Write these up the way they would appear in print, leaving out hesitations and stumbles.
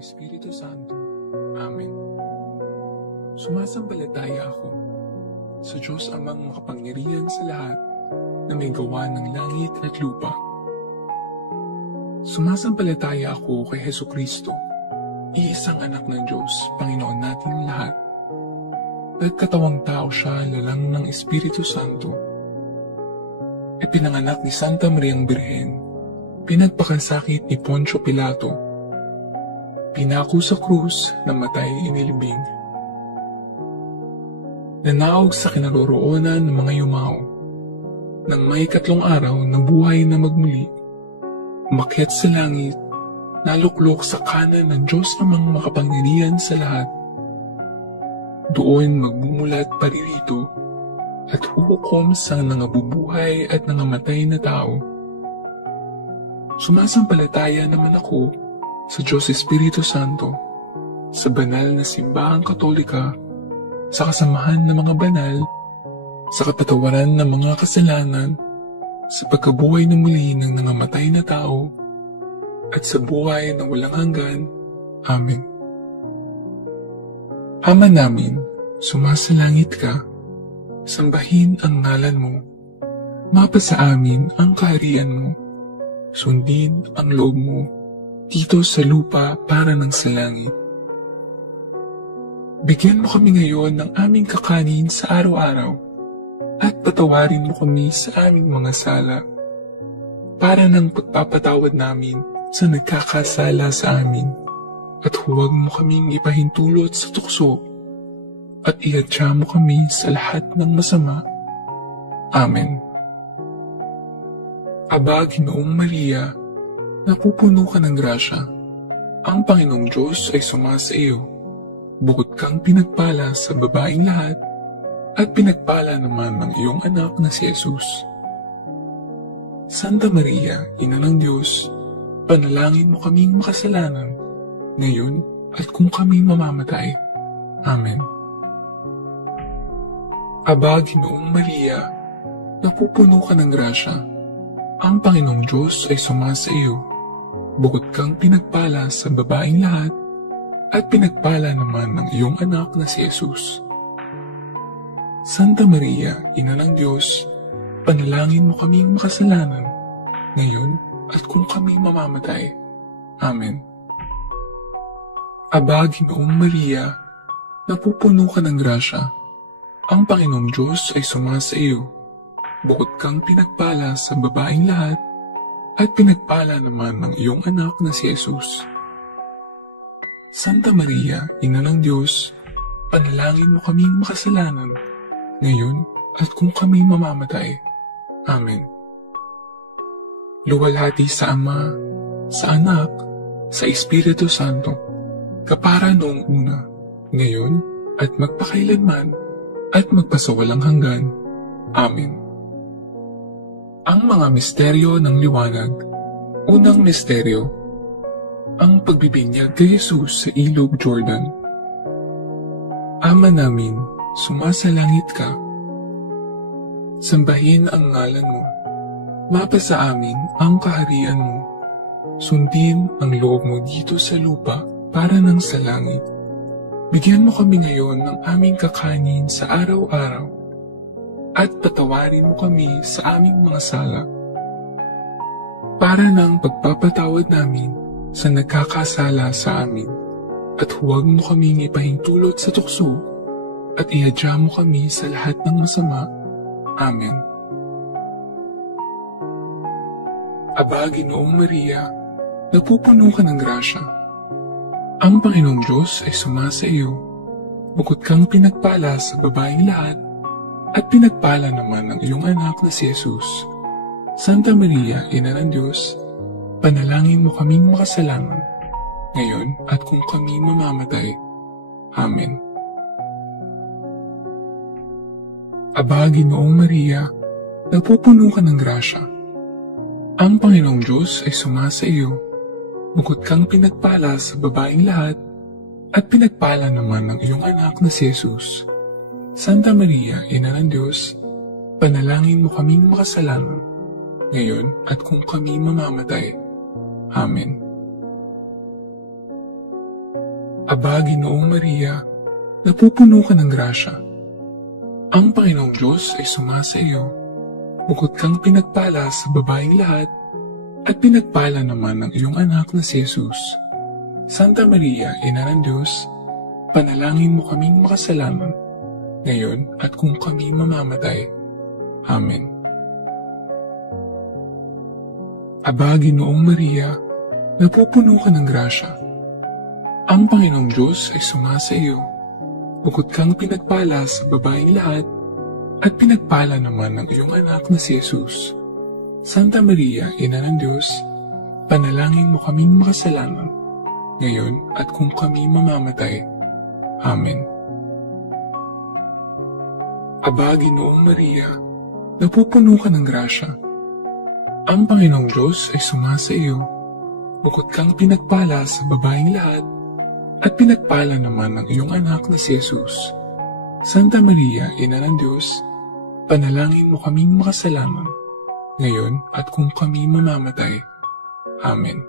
Espiritu Santo. Amen. Sumasampalataya ako sa Diyos Amang makapangyarihan sa lahat na may gawa ng langit at lupa. Sumasampalataya ako kay Hesukristo, iisang anak ng Diyos, Panginoon nating lahat. Nagkatawang tao siya lalang ng Espiritu Santo. Ipinanganak ni Santa Mariang Birhen, pinagpakasakit ni Poncio Pilato, pinako sa krus, namatay inilibing. Nanaog sa kinaroroonan ng mga yumao, nang may 3 araw na buhay na magmuli, umakyat sa langit, naluklok sa kanan ng Diyos Amang makapangyarihan sa lahat. Doon magmumulat paririto at huhukom sa nangabubuhay at nangamatay na tao. Sumasampalataya naman ako sa Diyos Espiritu Santo, sa banal na simbahang katolika, sa kasamahan ng mga banal, sa kapatawaran ng mga kasalanan, sa pagkabuhay na muli ng nangamatay na tao, at sa buhay na walang hanggan. Amen. Ama namin, sumasalangit ka, sambahin ang ngalan mo, mapasa amin ang kaharian mo, sundin ang loob mo, dito sa lupa para ng sa langit. Bigyan mo kami ngayon ng aming kakanin sa araw-araw, at patawarin mo kami sa aming mga sala, para ng pagpapatawad namin sa nagkakasala sa amin, at huwag mo kaming ipahintulot sa tukso, at ihatya mo kami sa lahat ng masama. Amen. Aba, Ginoong Maria, napupuno ka ng grasya. Ang Panginoong Diyos ay sumasa iyo. Bukod kang pinagpala sa babaeng lahat, at pinagpala naman ng iyong anak na si Jesus. Santa Maria, Ina ng Diyos, panalangin mo kaming makasalanan, ngayon at kung kami mamamatay. Amen. Aba, Ginoong Maria, napupuno ka ng grasya. Ang Panginoong Diyos ay sumasa iyo. Bukod kang pinagpala sa babaeng lahat, at pinagpala naman ng iyong anak na si Jesus. Santa Maria, Ina ng Diyos, panalangin mo kaming makasalanan, ngayon at kung kami mamamatay. Amen. Aba, Ginoong Maria, napupuno ka ng grasya. Ang Panginoong Diyos ay sumasa iyo. Bukod kang pinagpala sa babaeng lahat, at pinagpala naman ng iyong anak na si Jesus. Santa Maria, Ina ng Diyos, panalangin mo kaming makasalanan, ngayon at kung kami mamamatay. Amen. Luwalhati sa Ama, sa Anak, sa Espiritu Santo, kapara noong una, ngayon at magpakailanman, at magpasawalang hanggan. Amen. Ang mga misteryo ng liwanag. Unang misteryo, ang pagbibinyag kay Jesus sa ilog Jordan. Ama namin, sumasalangit ka. Sambahin ang ngalan mo. Mapasa amin ang kaharian mo. Sundin ang loob mo dito sa lupa para ng sa langit. Bigyan mo kami ngayon ng aming kakanin sa araw-araw, at patawarin mo kami sa aming mga sala, para ng pagpapatawad namin sa nagkakasala sa amin, at huwag mo kaming ipahintulot sa tukso, at ihadya mo kami sa lahat ng masama. Amen. Aba, Ginoong Maria, napupuno ka ng grasya. Ang Panginoong Diyos ay sumasa iyo. Bukod kang pinagpala sa babaeng lahat, at pinagpala naman ng iyong anak na si Jesus. Santa Maria, Ina ng Diyos, panalangin mo kaming makasalanan, ngayon at kung kami mamamatay. Amen. Aba, Ginoong Maria, napupuno ka ng grasya. Ang Panginoong Diyos ay sumasa iyo. Bukod kang pinagpala sa babaeng lahat, at pinagpala naman ng iyong anak na si Jesus. Santa Maria, Ina ng Diyos, panalangin mo kaming makasalanan, ngayon at kung kami mamamatay. Amen. Aba, Ginoong Maria, napupuno ka ng grasya. Ang Panginoong Diyos ay sumasa iyo. Bukod kang pinagpala sa babaeng lahat, at pinagpala naman ng iyong anak na si Jesus. Santa Maria, Ina ng Diyos, panalangin mo kaming makasalanan, ngayon at kung kami mamamatay. Amen. Aba, Ginoong Maria, napupuno ka ng grasya. Ang Panginoong Diyos ay sumasa iyo. Bukod kang pinagpala sa babaeng lahat, at pinagpala naman ng iyong anak na si Jesus. Santa Maria, Ina ng Diyos, panalangin mo kaming makasalanan, ngayon at kung kami mamamatay. Amen. Aba, Ginoong Maria, napupuno ka ng grasya. Ang Panginoong Diyos ay sumasa iyo. Bukod kang pinagpala sa babaeng lahat, at pinagpala naman ng iyong anak na si Jesus. Santa Maria, Ina ng Diyos, panalangin mo kaming makasalanan, ngayon at kung kami mamamatay. Amen.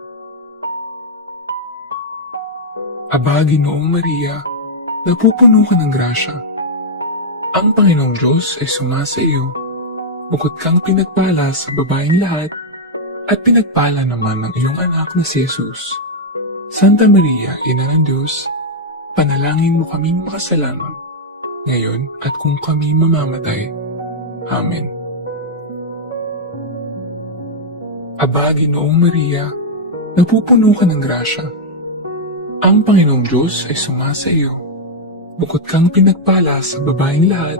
Aba, Ginoong Maria, napupuno ka ng grasya. Ang Panginoong Diyos ay sumasa iyo. Bukod kang pinagpala sa babaeng lahat, at pinagpala naman ng iyong anak na si Jesus. Santa Maria, Ina ng Diyos, panalangin mo kaming makasalanan, ngayon at kung kami mamamatay. Amen. Aba, Ginoong Maria, napupuno ka ng grasya. Ang Panginoong Diyos ay sumasa iyo. Bukod kang pinagpala sa babaeng lahat,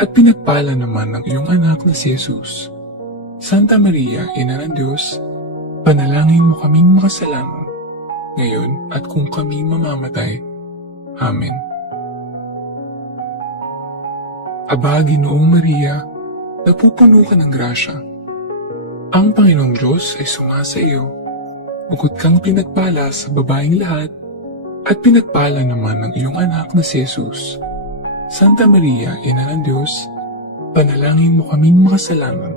at pinagpala naman ng iyong anak na si Jesus. Santa Maria, Ina ng Diyos, panalangin mo kaming makasalanan, ngayon at kung kami mamamatay. Amen. Aba, Ginoong Maria, napupuno ka ng grasya. Ang Panginoong Diyos ay sumasa iyo. Bukod kang pinagpala sa babaeng lahat, at pinagpala naman ng iyong anak na si Jesus. Santa Maria, Ina ng Diyos, panalangin mo kaming makasalanan,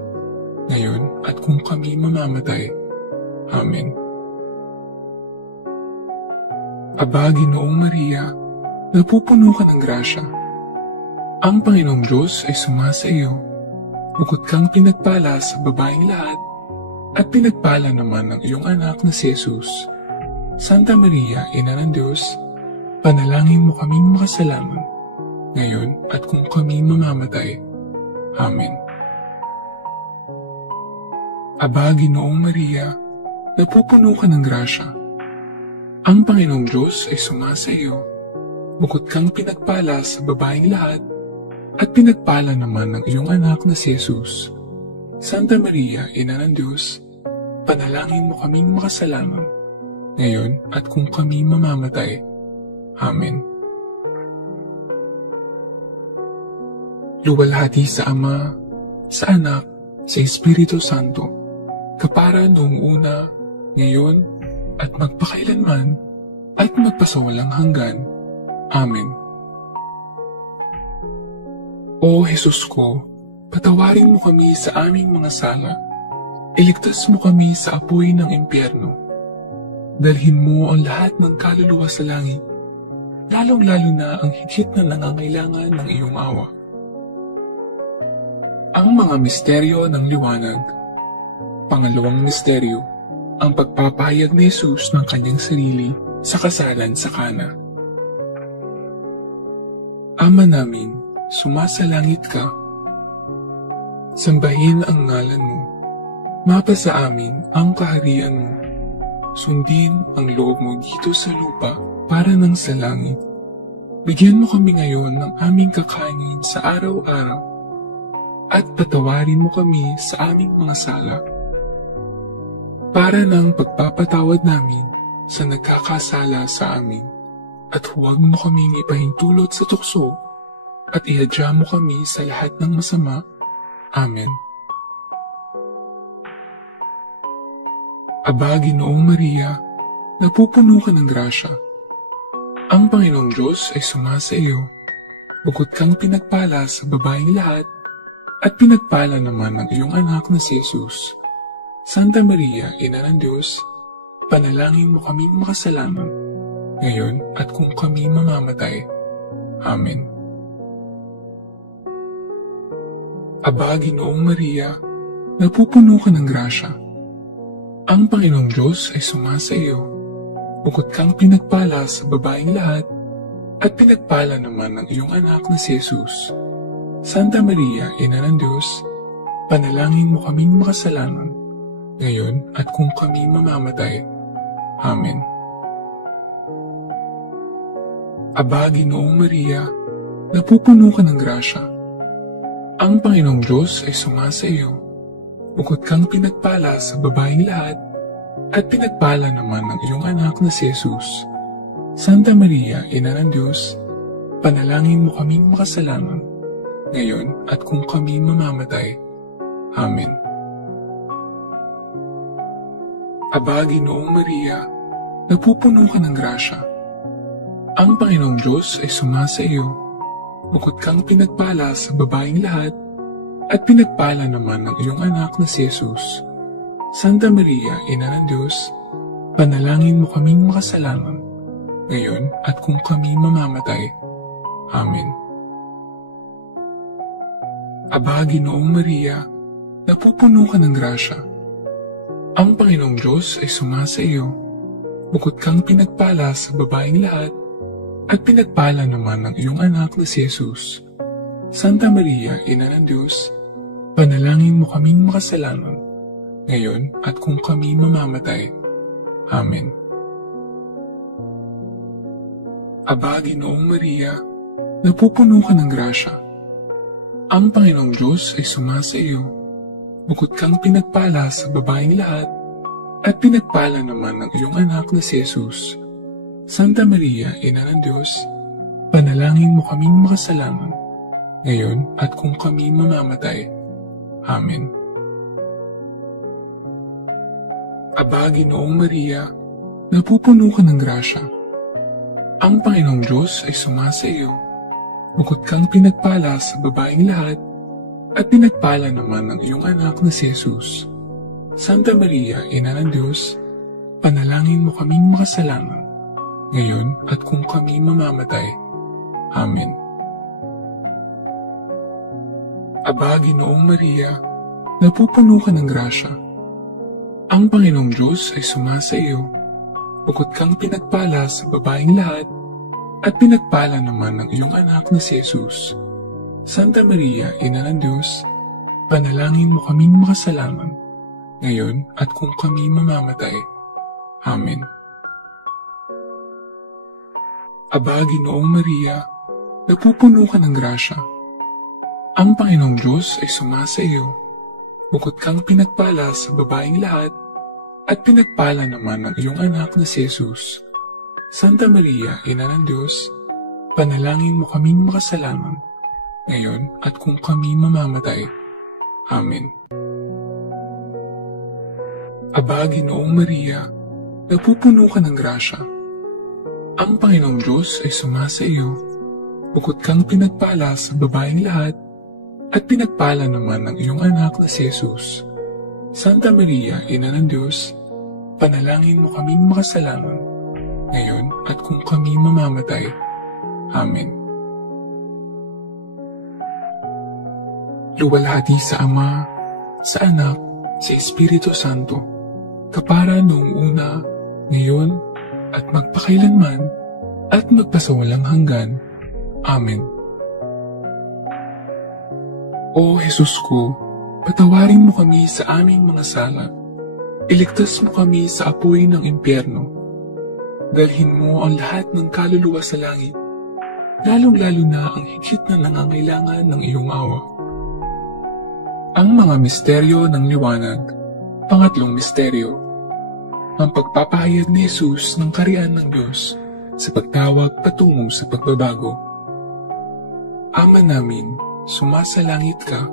ngayon at kung kami mamamatay. Amen. Aba, Ginoong Maria, napupuno ka ng grasya. Ang Panginoong Diyos ay sumasa iyo. Bukod kang pinagpala sa babaeng lahat, at pinagpala naman ng iyong anak na si Jesus. Santa Maria, Ina ng Diyos, panalangin mo kaming makasalanan, ngayon at kung kami mamamatay. Amen. Aba, Ginoong Maria, napupuno ka ng grasya. Ang Panginoong Diyos ay sumasa iyo. Bukod kang pinagpala sa babaeng lahat, at pinagpala naman ng iyong anak na si Jesus. Santa Maria, Ina ng Diyos, panalangin mo kaming makasalanan, ngayon at kung kami mamamatay. Amen. Luwalhati sa Ama, sa Anak, sa Espiritu Santo, kapara noong una, ngayon, at magpakailanman, at magpasawalang hanggan. Amen. O Jesus ko, patawarin mo kami sa aming mga sala. Iligtas mo kami sa apoy ng impyerno. Dalhin mo ang lahat ng kaluluwa sa langit, lalong-lalo na ang higit na nangangailangan ng iyong awa. Ang mga misteryo ng liwanag. Pangalawang misteryo, ang pagpapahayag ni Jesus ng kanyang sarili sa kasalan sa Kana. Ama namin, sumasalangit ka. Sambahin ang ngalan mo. Mapasa amin ang kaharian mo. Sundin ang loob mo dito sa lupa para ng sa langit. Bigyan mo kami ngayon ng aming kakainin sa araw-araw at patawarin mo kami sa aming mga sala para ng pagpapatawad namin sa nagkakasala sa amin. At huwag mo kaming ipahintulot sa tukso at ihadya mo kami sa lahat ng masama. Amen. Aba, Ginoong Maria, napupuno ka ng grasya. Ang Panginoong Diyos ay sumasa iyo. Bukod kang pinagpala sa babaeng lahat, at pinagpala naman ng iyong anak na si Jesus. Santa Maria, Ina ng Diyos, panalangin mo kaming makasalanan, ngayon at kung kami mamamatay. Amen. Aba, Ginoong Maria, napupuno ka ng grasya. Ang Panginoong Diyos ay sumasa iyo. Bukod kang pinagpala sa babaeng lahat, at pinagpala naman ng iyong anak na si Jesus. Santa Maria, Ina ng Diyos, panalangin mo kaming makasalanan, ngayon at kung kami mamamatay. Amen. Aba, Ginoong Maria, napupuno ka ng grasya. Ang Panginoong Diyos ay sumasa iyo. Bukod kang pinagpala sa babaeng lahat, at pinagpala naman ng iyong anak na si Jesus. Santa Maria, Ina ng Diyos, panalangin mo kaming makasalanan, ngayon at kung kami mamamatay. Amen. Aba, Ginoong Maria, napupuno ka ng grasya. Ang Panginoong Diyos ay sumasa iyo. Bukod kang pinagpala sa babaeng lahat, at pinagpala naman ng iyong anak na si Jesus. Santa Maria, Ina ng Diyos, panalangin mo kaming makasalanan, ngayon at kung kami mamamatay. Amen. Aba, Ginoong Maria, napupuno ka ng grasya. Ang Panginoong Diyos ay sumasa iyo. Bukod kang pinagpala sa babaeng lahat, at pinagpala naman ng iyong anak na si Jesus. Santa Maria, Ina ng Diyos, panalangin mo kaming makasalanan, ngayon at kung kami mamamatay. Amen. Aba, Ginoong Maria, napupuno ka ng grasya. Ang Panginoong Diyos ay sumasa iyo. Bukod kang pinagpala sa babaeng lahat, at pinagpala naman ng iyong anak na si Jesus. Santa Maria, Ina ng Diyos, panalangin mo kaming makasalanan, ngayon at kung kami mamamatay. Amen. Aba, Ginoong Maria, napupuno ka ng grasya. Ang Panginoong Diyos ay sumasa iyo. Bukod kang pinagpala sa babaeng lahat, at pinagpala naman ng iyong anak na si Jesus. Santa Maria, Ina ng Diyos, panalangin mo kaming makasalanan, ngayon at kung kami mamamatay. Amen. Aba, Ginoong Maria, napupuno ka ng grasya. Ang Panginoong Diyos ay sumasa iyo. Bukod kang pinagpala sa babaeng lahat, at pinagpala naman ng iyong anak na si Jesus. Santa Maria, Ina ng Diyos, panalangin mo kaming makasalanan, ngayon at kung kami mamamatay. Amen. Aba, Ginoong Maria, napupuno ka ng grasya. Ang Panginoong Diyos ay sumasa iyo. Bukod kang pinagpala sa babaeng lahat, at pinagpala naman ng iyong anak na si Jesus. Santa Maria, Ina ng Diyos, panalangin mo kaming makasalanan, ngayon at kung kami mamamatay. Amen. Aba, Ginoong Maria, napupuno ka ng grasya. Ang Panginoong Diyos ay sumasa iyo. Bukod kang pinagpala sa babaeng lahat, at pinagpala naman ng iyong anak na si Jesus. Santa Maria, Ina ng Diyos, panalangin mo kaming makasalanan, ngayon at kung kami mamamatay. Amen. Luwalhati sa Ama, sa Anak, sa Espiritu Santo, kapara noong una, ngayon, at magpakailanman, at magpasawalang hanggan. Amen. O Jesus ko, patawarin mo kami sa aming mga sala. Iligtas mo kami sa apoy ng impyerno. Dalhin mo ang lahat ng kaluluwa sa langit, lalong-lalo na ang higit na nangangailangan ng iyong awa. Ang mga misteryo ng liwanag. Pangatlong misteryo, ang pagpapahayag ni Jesus ng kaharian ng Diyos sa pagtawag patungo sa pagbabago. Ama namin, sumasalangit ka.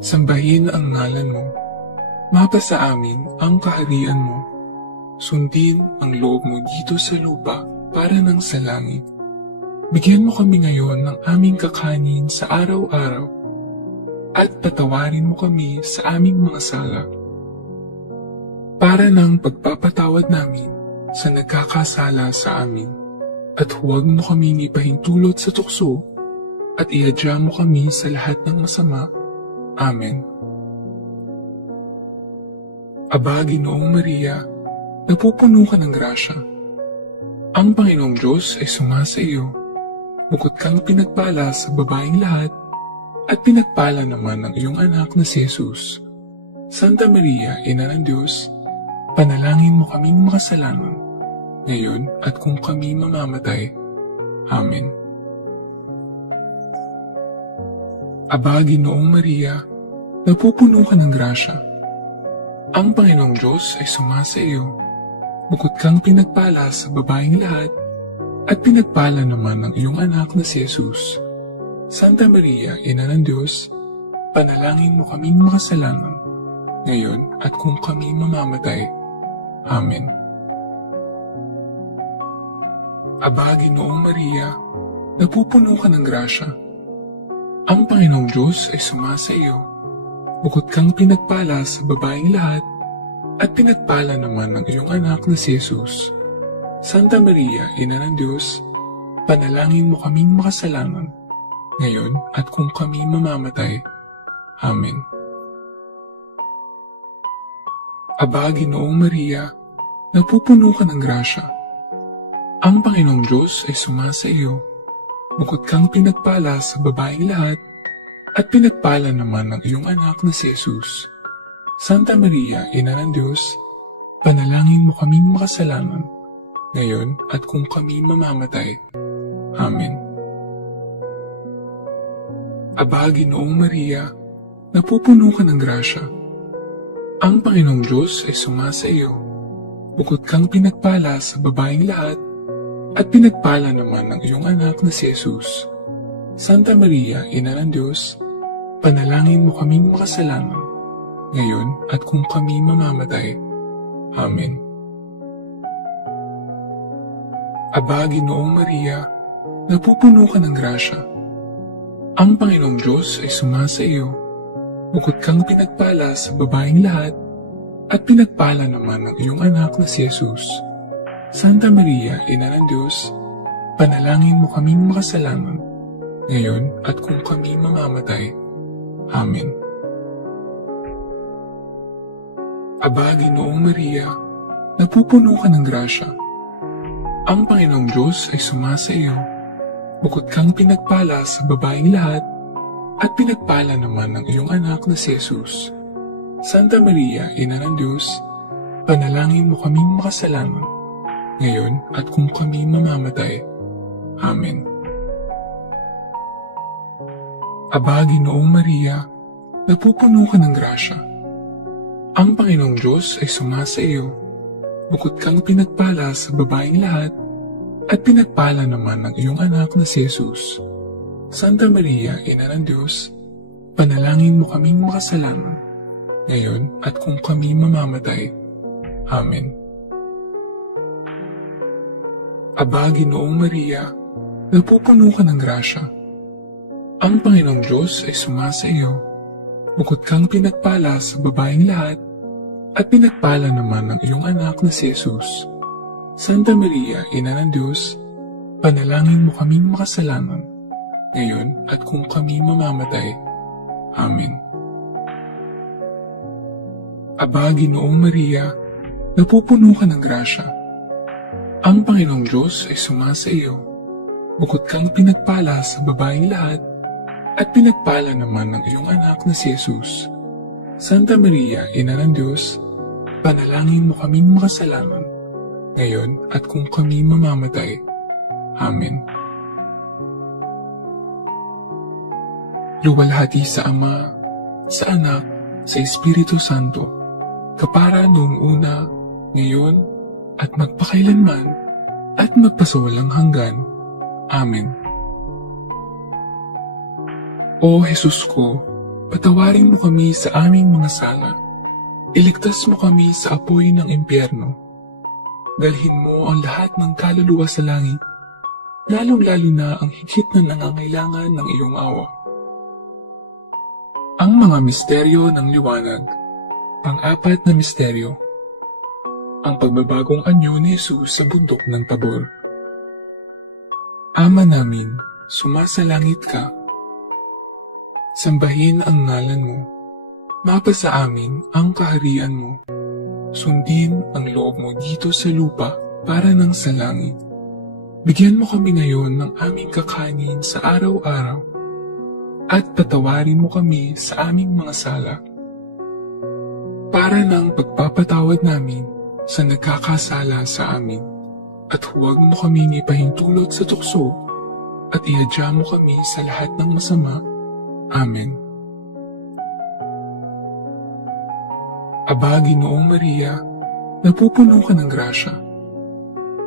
Sambahin ang ngalan mo. Mapasa amin ang kaharian mo. Sundin ang loob mo dito sa lupa para ng sa langit. Bigyan mo kami ngayon ng aming kakanin sa araw-araw at patawarin mo kami sa aming mga sala para ng pagpapatawad namin sa nagkakasala sa amin, at huwag mo kami ipahintulot sa tukso, at iadya mo kami sa lahat ng masama. Amen. Aba, Ginoong Maria, napupuno ka ng grasya. Ang Panginoong Diyos ay sumasa iyo. Bukod kang pinagpala sa babaeng lahat, at pinagpala naman ang iyong anak na si Jesus. Santa Maria, Ina ng Diyos, panalangin mo kaming makasalanan, ngayon at kung kami mamamatay. Amen. Aba, Ginoong Maria, napupuno ka ng grasya. Ang Panginoong Diyos ay sumasa iyo. Bukod kang pinagpala sa babaeng lahat, at pinagpala naman ang iyong anak na si Jesus. Santa Maria, Ina ng Diyos, panalangin mo kaming makasalanan, ngayon at kung kami mamamatay. Amen. Aba, Ginoong Maria, napupuno ka ng grasya. Ang Panginoong Diyos ay sumasa iyo. Bukod kang pinagpala sa babaeng lahat, at pinagpala naman ang iyong anak na si Jesus. Santa Maria, Ina ng Diyos, panalangin mo kaming makasalanan, ngayon at kung kami mamamatay. Amen. Aba, Ginoong Maria, napupuno ka ng grasya. Ang Panginoong Diyos ay sumasa iyo. Bukod kang pinagpala sa babaeng lahat, at pinagpala naman ang iyong anak na si Jesus. Santa Maria, Ina ng Diyos, panalangin mo kaming makasalanan, ngayon at kung kami mamamatay. Amen. Aba, Ginoong Maria, napupuno ka ng grasya. Ang Panginoong Diyos ay sumasa iyo. Bukod kang pinagpala sa babaeng lahat, at pinagpala naman ang iyong anak na si Jesus. Santa Maria, Ina ng Diyos, panalangin mo kaming makasalanan, ngayon at kung kami mamamatay. Amen. Aba, Ginoong Maria, napupuno ka ng grasya. Ang Panginoong Diyos ay sumasa iyo. Bukod kang pinagpala sa babaeng lahat, at pinagpala naman ang iyong anak na si Jesus. Santa Maria, Ina ng Diyos, panalangin mo kaming makasalanan, ngayon at kung kami mamamatay. Amen. Aba, Ginoong Maria, napupuno ka ng grasya. Ang Panginoong Diyos ay sumasa iyo. Bukod kang pinagpala sa babaeng lahat, at pinagpala naman ang iyong anak na si Jesus. Santa Maria, Ina ng Diyos, panalangin mo kaming makasalanan, ngayon at kung kami mamamatay. Amen. Aba, Ginoong Maria, napupuno ka ng grasya. Ang Panginoong Diyos ay sumasa iyo. Bukod kang pinagpala sa babaeng lahat, at pinagpala naman ang iyong anak na si Jesus. Santa Maria, Ina ng Diyos, panalangin mo kaming makasalanan, ngayon at kung kami mamamatay. Amen. Aba, Ginoong Maria, napupuno ka ng grasya. Ang Panginoong Diyos ay sumasa iyo. Bukod kang pinagpala sa babaeng lahat, at pinagpala naman ang iyong anak na si Jesus. Santa Maria, Ina ng Diyos, panalangin mo kaming makasalanan, ngayon at kung kami mamamatay. Amen. Aba, Ginoong Maria, napupuno ka ng grasya. Ang Panginoong Diyos ay sumasa iyo. Bukod kang pinagpala sa babaeng lahat, at pinagpala naman ang iyong anak na si Jesus. Santa Maria, Ina ng Diyos, panalangin mo kaming makasalanan, ngayon at kung kami mamamatay. Amen. Luwalhati sa Ama, sa Anak, sa Espiritu Santo, kapara noong una, ngayon, at magpakailanman, at magpasawalang hanggan. Amen. O Jesus ko, patawarin mo kami sa aming mga sala. Iligtas mo kami sa apoy ng impyerno. Dalhin mo ang lahat ng kaluluwa sa langit, lalong-lalo na ang higit na nangangailangan ng iyong awa. Ang mga misteryo ng liwanag. Pang-apat na misteryo. ang pagbabagong anyo ni Jesus sa bundok ng Tabor. Ama namin, sumasalangit ka. Sambahin ang ngalan mo. Mapasa amin ang kaharian mo. Sundin ang loob mo dito sa lupa para nang sa langit. Bigyan mo kami ngayon ng aming kakanin sa araw-araw at patawarin mo kami sa aming mga sala para nang pagpapatawad namin sa nagkakasala sa amin. At huwag mo kaming ipahintulot sa tukso at ihadya mo kami sa lahat ng masama. Amen. Aba, Ginoong Maria, napupuno ka ng grasya.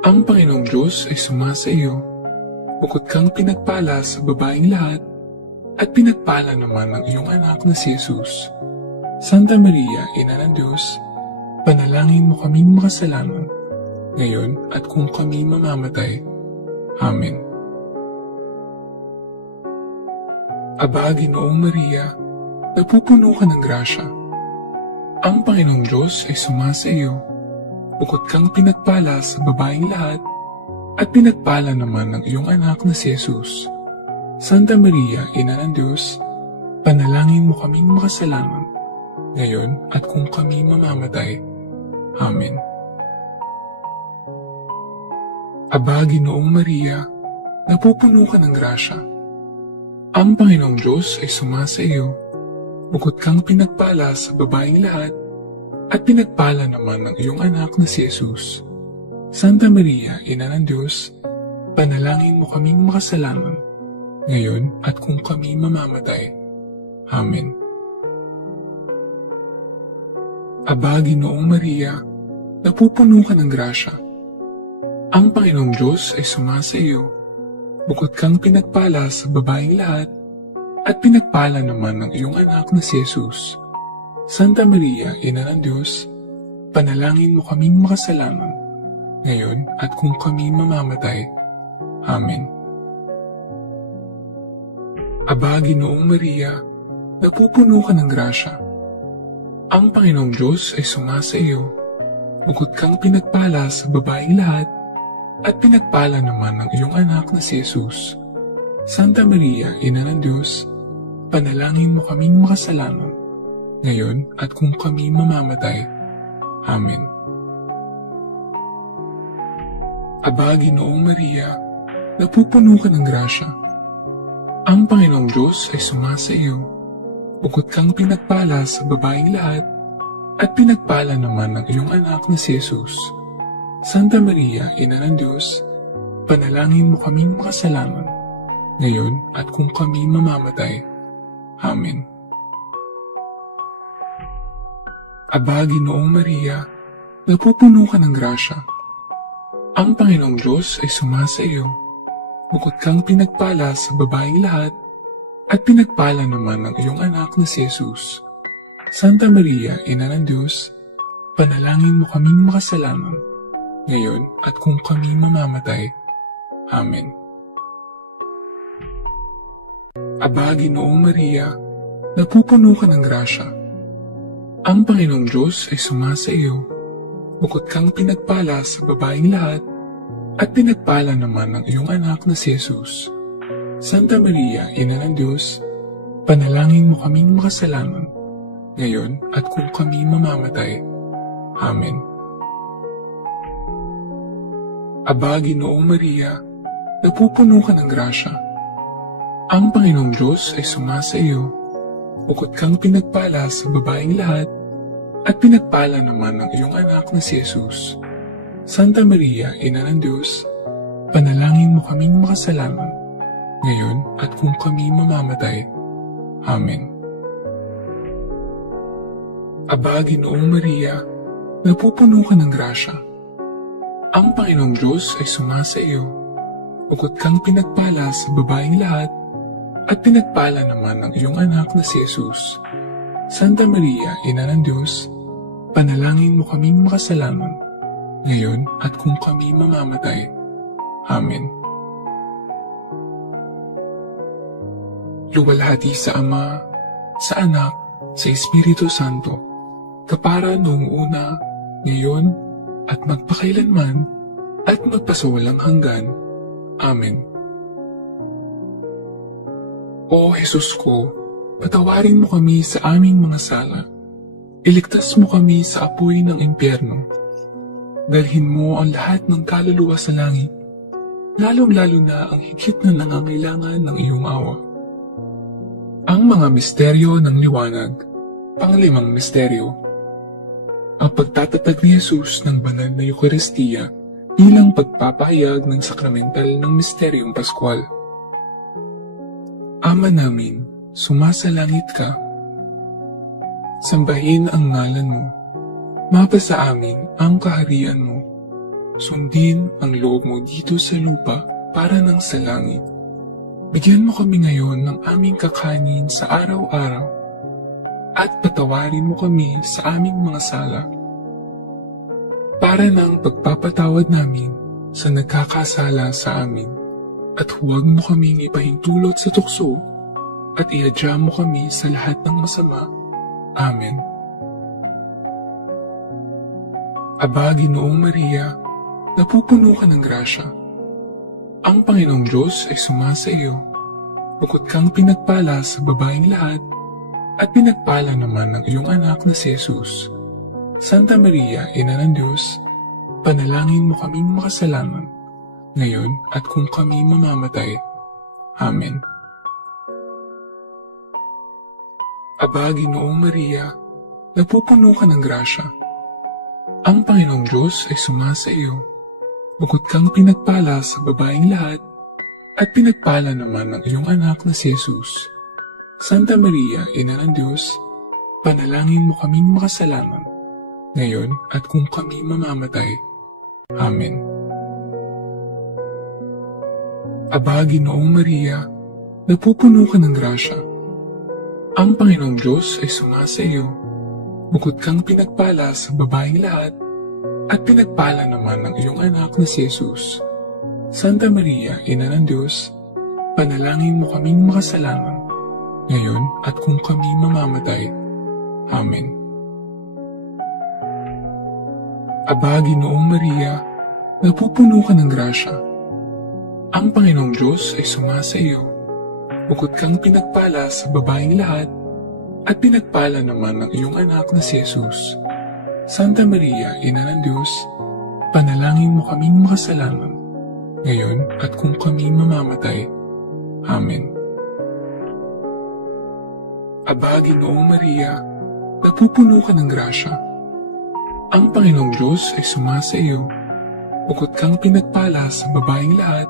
Ang Panginoong Diyos ay sumasa iyo. Bukod kang pinagpala sa babaeng lahat, at pinagpala naman ang iyong anak na si Jesus. Santa Maria, Ina ng Diyos, panalangin mo kaming makasalanan, ngayon at kung kami mamamatay. Amen. Aba, Ginoong Maria, napupuno ka ng grasya. Ang Panginoong Diyos ay sumasa iyo. Bukod kang pinagpala sa babaeng lahat, at pinagpala naman ang iyong anak na si Jesus. Santa Maria, Ina ng Diyos, panalangin mo kaming makasalanan, ngayon at kung kami mamamatay. Amen. Aba, Ginoong Maria, napupuno ka ng grasya. Ang Panginoong Diyos ay sumasa iyo. Bukod kang pinagpala sa babaeng lahat, at pinagpala naman ang iyong anak na si Jesus. Santa Maria, Ina ng Diyos, panalangin mo kaming makasalanan, ngayon at kung kami mamamatay. Amen. Aba, Ginoong Maria, napupuno ka ng grasya. Ang Panginoong Diyos ay sumasa iyo. Bukod kang pinagpala sa babaeng lahat, at pinagpala naman ang iyong anak na si Jesus. Santa Maria, Ina ng Diyos, panalangin mo kaming makasalanan, ngayon at kung kami mamamatay. Amen. Aba, Ginoong Maria, napupuno ka ng grasya. Ang Panginoong Diyos ay sumasa iyo. Bukod kang pinagpala sa babaeng lahat, at pinagpala naman ang iyong anak na si Jesus. Santa Maria, Ina ng Diyos, panalangin mo kaming makasalanan, ngayon at kung kami mamamatay. Amen. Aba, Ginoong Maria, napupuno ka ng grasya. Ang Panginoong Diyos ay sumasa iyo. Bukod kang pinagpala sa babaeng lahat, at pinagpala naman ang iyong anak na si Jesus. Santa Maria, Ina ng Diyos, panalangin mo kaming makasalanan, ngayon at kung kami mamamatay. Amen. Aba, Ginoong Maria, napupuno ka ng grasya. Ang Panginoong Diyos ay sumasa iyo. Bukod kang pinagpala sa babaeng lahat, at pinagpala naman ang iyong anak na si Jesus. Santa Maria, Ina ng Diyos, panalangin mo kaming makasalanan, ngayon at kung kami mamamatay. Amen. Aba, Ginoong Maria, napupuno ka ng grasya. Ang Panginoong Diyos ay sumasa iyo. Bukod kang pinagpala sa babaeng lahat, at pinagpala naman ang iyong anak na si Jesus. Santa Maria, Ina ng Diyos, panalangin mo kaming makasalanan, ngayon at kung kami mamamatay. Amen. Aba, Ginoong Maria, napupuno ka ng grasya. Ang Panginoong Diyos ay sumasa iyo. Bukod kang pinagpala sa babaeng lahat, at pinagpala naman ang iyong anak na si Jesus. Santa Maria, Ina ng Diyos, panalangin mo kaming makasalanan, ngayon at kung kami mamamatay. Amen. Aba, Ginoong Maria, napupuno ka ng grasya. Ang Panginoong Diyos ay sumasa iyo. Bukod kang pinagpala sa babaeng lahat, at pinagpala naman ang iyong anak na si Jesus. Santa Maria, Ina ng Diyos, panalangin mo kaming makasalanan, ngayon at kung kami mamamatay. Amen. Luwalhati sa Ama, sa Anak, sa Espiritu Santo, kapara noong una, ngayon, at magpakailanman, at magpasawalang hanggan. Amen. O Jesus ko, patawarin mo kami sa aming mga sala. Iligtas mo kami sa apoy ng impyerno. Dalhin mo ang lahat ng kaluluwa sa langit, lalong-lalo na ang higit na nangangailangan ng iyong awa. Ang mga misteryo ng liwanag. Panglimang misteryo. Ang pagtatatag ni Jesus ng banal na Eucharistia bilang pagpapahayag ng sakramental ng misteryong Paskwal. Ama namin, sumasalangit ka. Sambahin ang ngalan mo. Mapasa amin ang kaharian mo. Sundin ang loob mo dito sa lupa para nang sa langit. Bigyan mo kami ngayon ng aming kakanin sa araw-araw at patawarin mo kami sa aming mga sala para nang pagpapatawad namin sa nagkakasala sa amin, at huwag mo kaming ipahintulot sa tukso at iadya mo kami sa lahat ng masama. Amen. Aba, Ginoong Maria, napupuno ka ng grasya. Ang Panginoong Diyos ay sumasa iyo. Bukod kang pinagpala sa babaeng lahat, at pinagpala naman ng iyong anak na si Jesus. Santa Maria, Ina ng Diyos, panalangin mo kaming makasalanan, ngayon at kung kami mamamatay. Amen. Aba, Ginoong Maria, napupuno ka ng grasya. Ang Panginoong Diyos ay sumasa iyo. Bukod kang pinagpala sa babaeng lahat, at pinagpala naman ng iyong anak na si Jesus. Santa Maria, Ina ng Diyos, panalangin mo kaming makasalanan, ngayon at kung kami mamamatay. Amen. Aba, Ginoong Maria, napupuno ka ng grasya. Ang Panginoong Diyos ay sumasa iyo. Bukod kang pinagpala sa babaeng lahat, at pinagpala naman ng iyong anak na si Jesus. Santa Maria, Ina ng Diyos, panalangin mo kaming makasalanan, ngayon at kung kami mamamatay. Amen. Aba, Ginoong Maria, napupuno ka ng grasya. Ang Panginoong Diyos ay sumasa iyo. Bukod kang pinagpala sa babaeng lahat, at pinagpala naman ng iyong anak na si Jesus. Santa Maria, Ina ng Diyos, panalangin mo kaming makasalanan, ngayon at kung kami mamamatay. Amen. Aba, Ginoong Maria, napupuno ka ng grasya. Ang Panginoong Diyos ay sumasa iyo. Bukod kang pinagpala sa babaeng lahat,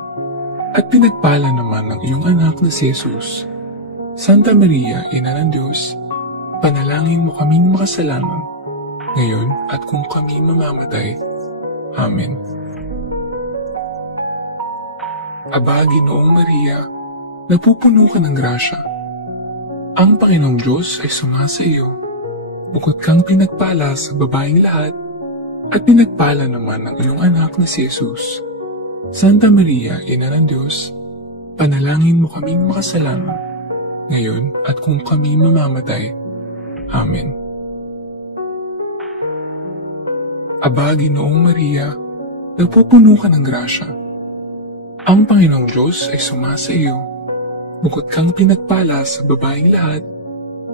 at pinagpala naman ng iyong anak na si Jesus. Santa Maria, Ina ng Diyos, panalangin mo kaming makasalanan, ngayon at kung kami mamamatay. Amen. Aba, Ginoong Maria, napupuno ka ng grasya. Ang Panginoong Diyos ay sumasa iyo. Bukod kang pinagpala sa babaeng lahat, at pinagpala naman ng iyong anak na si Jesus. Santa Maria, Ina ng Diyos, panalangin mo kaming makasalanan, ngayon at kung kami mamamatay. Amen. Aba, Ginoong Maria, napupuno ka ng grasya. Ang Panginoong Diyos ay sumasa iyo. Bukod kang pinagpala sa babaeng lahat,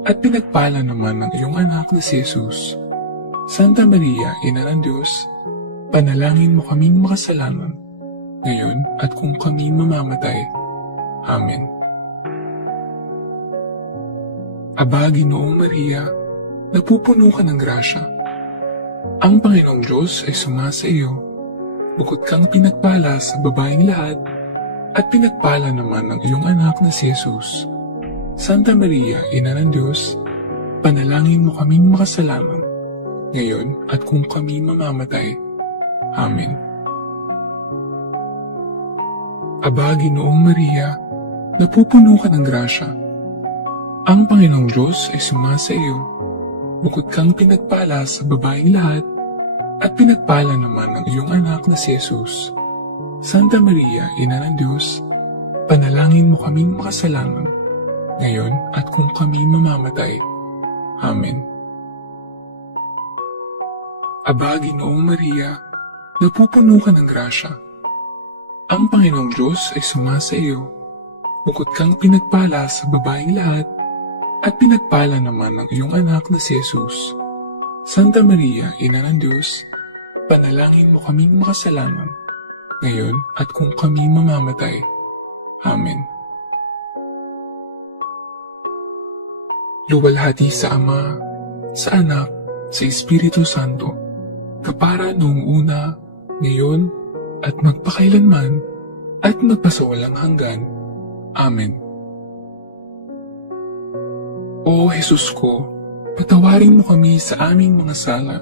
at pinagpala naman ng iyong anak na si Jesus. Santa Maria, Ina ng Diyos, panalangin mo kaming makasalanan, ngayon at kung kami mamamatay. Amen. Aba, Ginoong Maria, napupuno ka ng grasya. Ang Panginoong Diyos ay sumasa iyo. Bukod kang pinagpala sa babaeng lahat, at pinagpala naman ng iyong anak na si Jesus. Santa Maria, Ina ng Diyos, panalangin mo kaming makasalanan, ngayon at kung kami mamamatay. Amen. Aba, Ginoong Maria, napupuno ka ng grasya. Ang Panginoong Diyos ay sumasa iyo. Bukod kang pinagpala sa babaeng lahat, at pinagpala naman ng iyong anak na si Jesus. Santa Maria, Ina ng Diyos, panalangin mo kaming makasalanan, ngayon at kung kami mamamatay. Amen. Aba, Ginoong Maria, napupuno ka ng grasya. Ang Panginoong Diyos ay sumasa iyo. Bukod kang pinagpala sa babaeng lahat, at pinagpala naman ang iyong anak na si Jesus. Santa Maria, Ina ng Diyos, panalangin mo kaming makasalanan, ngayon at kung kami mamamatay. Amen. Luwalhati sa Ama, sa Anak, sa Espiritu Santo, kapara noong una, ngayon, at magpakailanman, at magpasawalang hanggan. Amen. O Jesus ko, patawarin mo kami sa aming mga sala.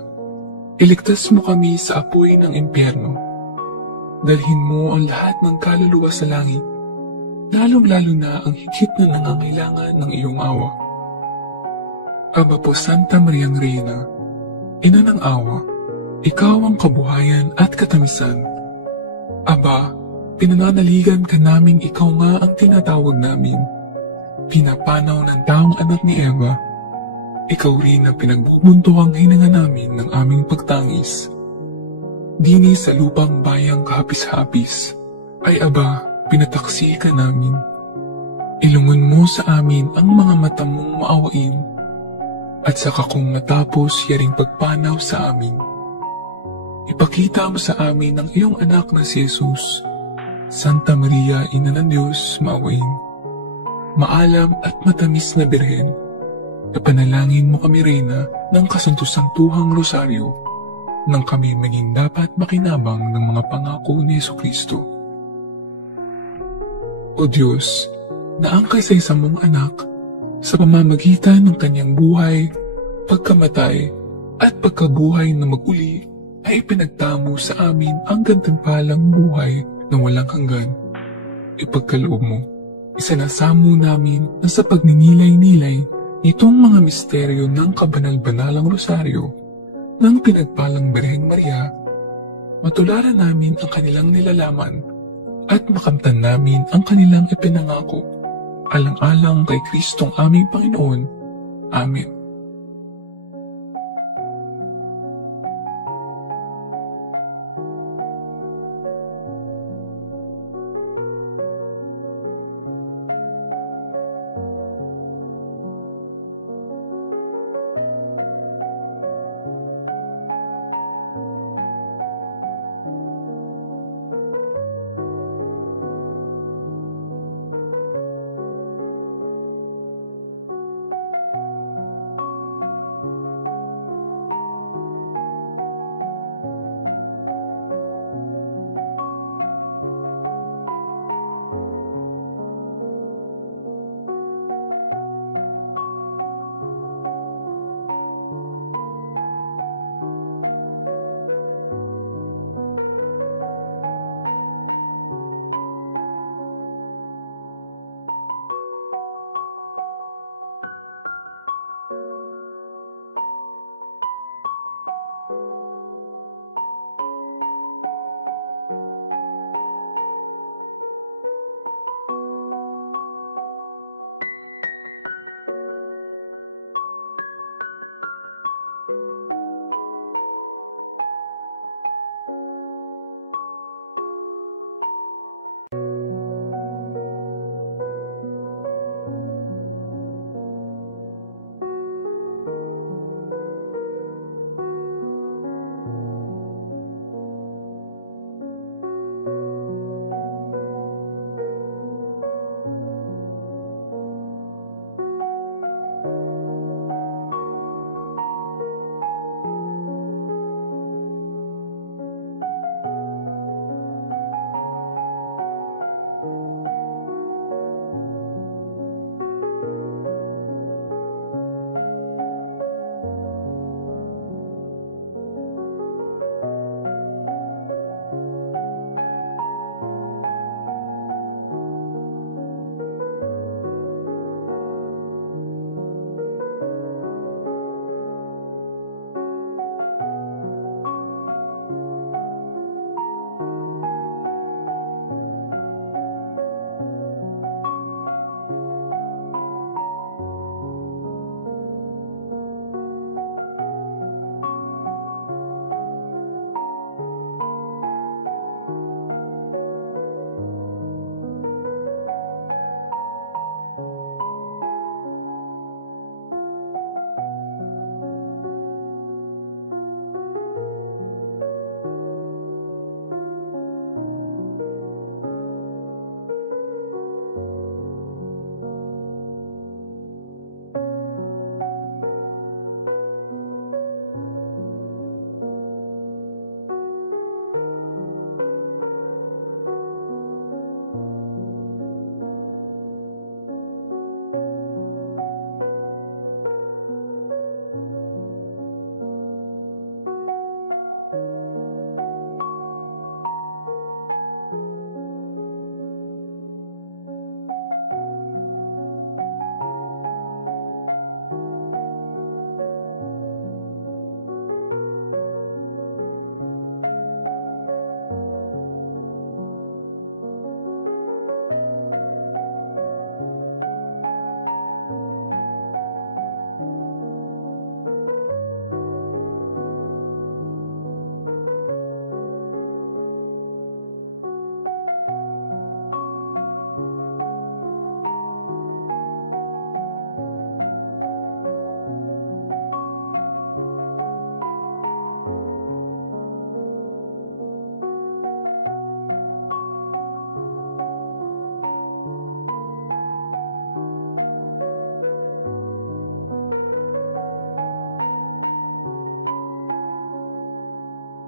Iligtas mo kami sa apoy ng impyerno. Dalhin mo ang lahat ng kaluluwa sa langit, lalong-lalo na ang higit na nangangailangan ng iyong awa. Aba po Santa Mariang Reyna, Ina ng awa, ikaw ang kabuhayan at katamisan. Aba, pinananaligan ka naming ikaw nga ang tinatawag namin. Pinapanaw ng taong anak ni Eva. Ikaw rin ang pinagbubunto ang hininga namin ng aming pagtangis. Dini sa lupang bayang kahapis-hapis, ay aba, pinataksi ka namin. Ilungon mo sa amin ang mga mata mong maawain, at saka kung matapos yaring pagpanaw sa amin. Ipakita mo sa amin ang iyong anak na si Jesus. Santa Maria, Ina ng Diyos, maawain. Maalam at matamis na Birhen, napanalangin mo kami, Reyna, ng kasanto-santuhang rosaryo, nang kami maging dapat makinabang ng mga pangako ni Jesucristo. O Diyos, na ang kaisa-isa mong anak, sa pamamagitan ng kanyang buhay, pagkamatay, at pagkabuhay na maguli, ay pinagtamo sa amin ang gantimpalang buhay na walang hanggan. Ipagkaloob mo, isinasamo namin na sa pagninilay-nilay nitong mga misteryo ng kabanal-banalang rosaryo ng pinagpalang Birheng Maria, matularan namin ang kanilang nilalaman at makamtan namin ang kanilang ipinangako, alang-alang kay Kristong aming Panginoon. Amen.